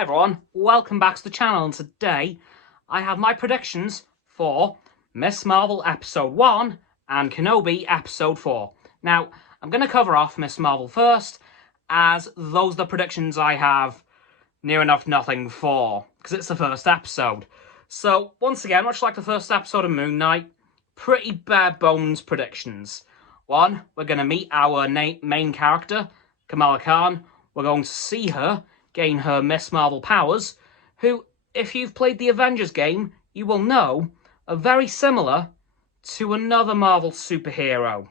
Hey everyone, welcome back to the channel, and today I have my predictions for Miss Marvel Episode 1 and Kenobi Episode 4. Now, I'm going to cover off Miss Marvel first, as those are the predictions I have near enough nothing for, because it's the first episode. So, once again, much like the first episode of Moon Knight, pretty bare bones predictions. One, we're going to meet our main character, Kamala Khan. We're going to see her gain her Miss Marvel powers, who, if you've played the Avengers game, you will know are very similar to another Marvel superhero.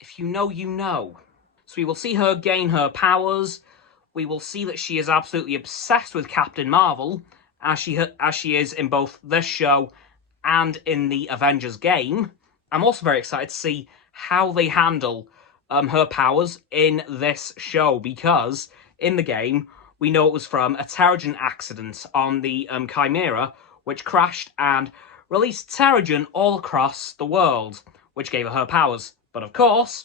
If you know, you know. So we will see her gain her powers. We will see that she is absolutely obsessed with Captain Marvel, as she is in both this show and in the Avengers game. I'm also very excited to see how they handle her powers in this show, because in the game, we know it was from a Terrigen accident on the Chimera, which crashed and released Terrigen all across the world, which gave her powers. But of course,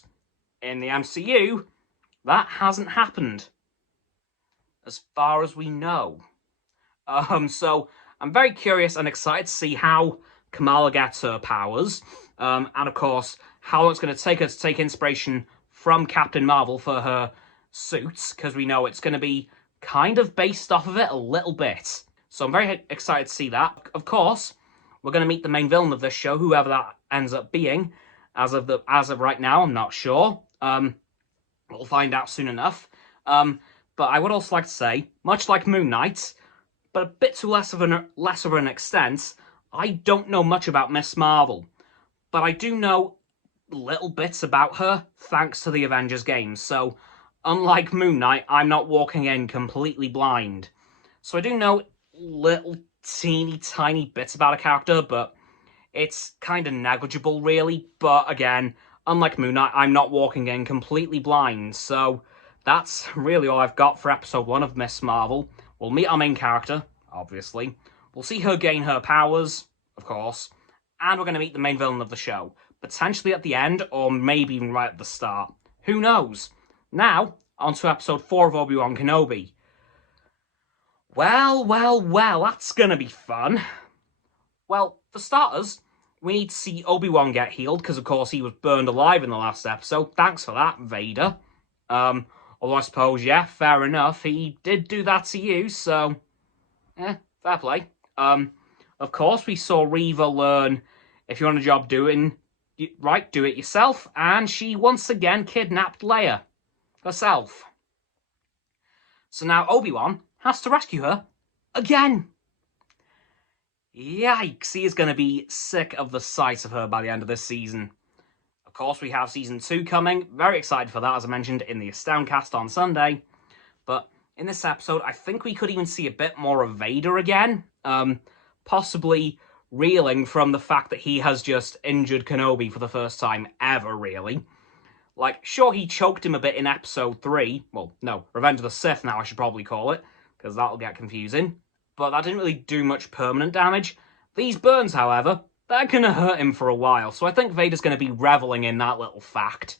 in the MCU, that hasn't happened, as far as we know. So I'm very curious and excited to see how Kamala gets her powers, and of course, how long it's going to take her to take inspiration from Captain Marvel for her suits, because we know it's going to be kind of based off of it a little bit. So I'm very excited to see that. Of course, we're going to meet the main villain of this show, whoever that ends up being. As of right now, I'm not sure. We'll find out soon enough. But I would also like to say, much like Moon Knight, but a bit to less of an extent, I don't know much about Miss Marvel, but I do know little bits about her thanks to the Avengers games. So unlike Moon Knight, I'm not walking in completely blind. So I do know little teeny tiny bits about a character, but it's kind of negligible really. But again, unlike Moon Knight, I'm not walking in completely blind. So that's really all I've got for episode 1 of Miss Marvel. We'll meet our main character, obviously. We'll see her gain her powers, of course. And we're going to meet the main villain of the show. Potentially at the end, or maybe even right at the start. Who knows? Now, on to episode 4 of Obi-Wan Kenobi. Well, that's gonna be fun. Well, for starters, we need to see Obi-Wan get healed, because of course he was burned alive in the last episode. Thanks for that, Vader. Although I suppose, yeah, fair enough, he did do that to you, so, fair play. Of course, we saw Reva learn, if you want a job doing right, do it yourself, and she once again kidnapped Leia herself. So now Obi-Wan has to rescue her again. Yikes, he is going to be sick of the sight of her by the end of this season. Of course, we have Season 2 coming. Very excited for that, as I mentioned in the Astoundcast on Sunday. But in this episode, I think we could even see a bit more of Vader again. Possibly reeling from the fact that he has just injured Kenobi for the first time ever, really. Like, sure, he choked him a bit in episode 3. Well, no, Revenge of the Sith now, I should probably call it, because that'll get confusing. But that didn't really do much permanent damage. These burns, however, they're going to hurt him for a while, so I think Vader's going to be reveling in that little fact.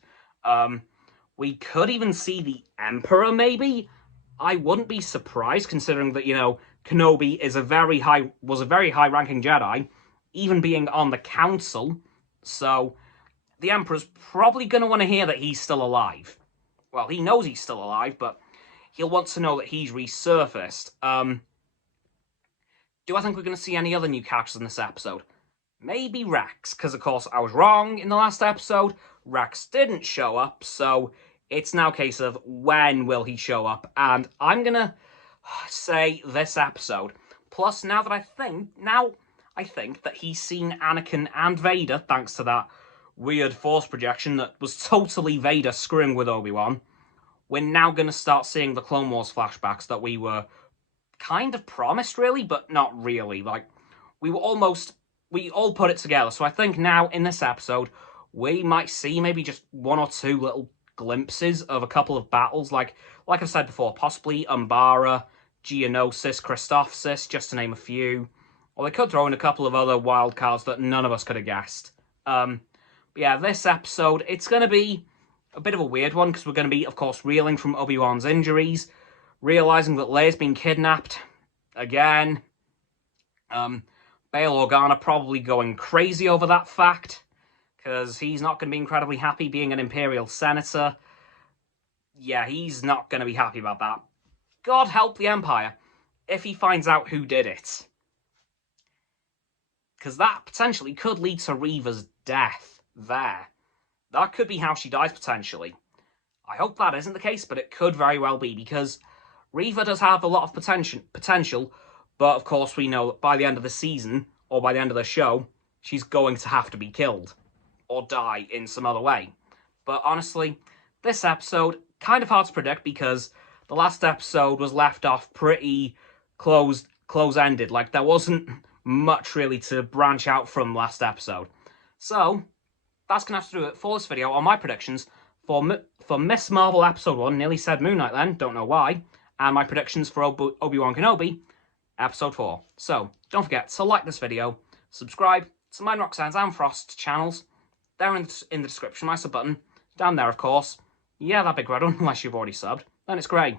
We could even see the Emperor, maybe? I wouldn't be surprised, considering that, you know, Kenobi was a very high-ranking Jedi, even being on the Council, so the Emperor's probably going to want to hear that he's still alive. Well, he knows he's still alive, but he'll want to know that he's resurfaced. Do I think we're going to see any other new characters in this episode? Maybe Rex, because of course I was wrong in the last episode. Rex didn't show up, so it's now a case of when will he show up, and I'm going to say this episode. Plus, now I think that he's seen Anakin and Vader, thanks to that weird force projection that was totally Vader screwing with Obi-Wan. We're now going to start seeing the Clone Wars flashbacks that we were kind of promised, really, but not really. Like, we all put it together. So I think now, in this episode, we might see maybe just 1 or 2 little glimpses of a couple of battles. Like I've said before, possibly Umbara, Geonosis, Christophsis, just to name a few. Or they could throw in a couple of other wild cards that none of us could have guessed. But yeah, this episode, it's going to be a bit of a weird one, because we're going to be, of course, reeling from Obi-Wan's injuries. realising that Leia's been kidnapped again. Bail Organa probably going crazy over that fact, because he's not going to be incredibly happy being an Imperial Senator. Yeah, he's not going to be happy about that. God help the Empire if he finds out who did it. Because that potentially could lead to Reva's death there. That could be how she dies, potentially. I hope that isn't the case, but it could very well be, because Reva does have a lot of potential, but of course we know that by the end of the season, or by the end of the show, she's going to have to be killed, or die in some other way. But honestly, this episode, kind of hard to predict, because the last episode was left off pretty close-ended. Like, there wasn't much really to branch out from last episode. So, that's going to have to do it for this video on my predictions for Miss Marvel Episode 1, nearly said Moon Knight then, don't know why, and my predictions for Obi-Wan Kenobi Episode 4. So, don't forget to like this video, subscribe to mine, Roxanne's and Frost's channels. They're in the description, my sub button, down there of course. Yeah, that big red one, unless you've already subbed, then it's grey.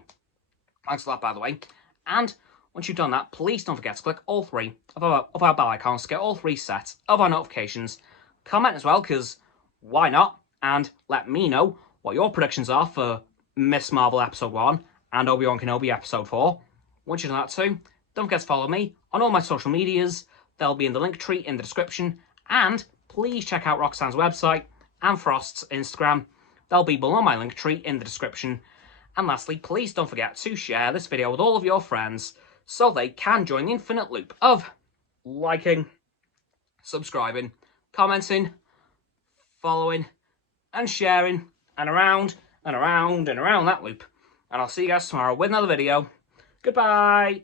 Thanks for that, by the way. And once you've done that, please don't forget to click all three of our bell icons to get all three sets of our notifications. Comment as well, because why not? And let me know what your predictions are for Miss Marvel Episode 1 and Obi-Wan Kenobi Episode 4. Once you've done that too, don't forget to follow me on all my social medias. They'll be in the link tree in the description. And please check out Roxanne's website and Frost's Instagram. They'll be below my link tree in the description. And lastly, please don't forget to share this video with all of your friends so they can join the infinite loop of liking, subscribing, commenting, following, and sharing, and around, and around, and around that loop. And I'll see you guys tomorrow with another video. Goodbye!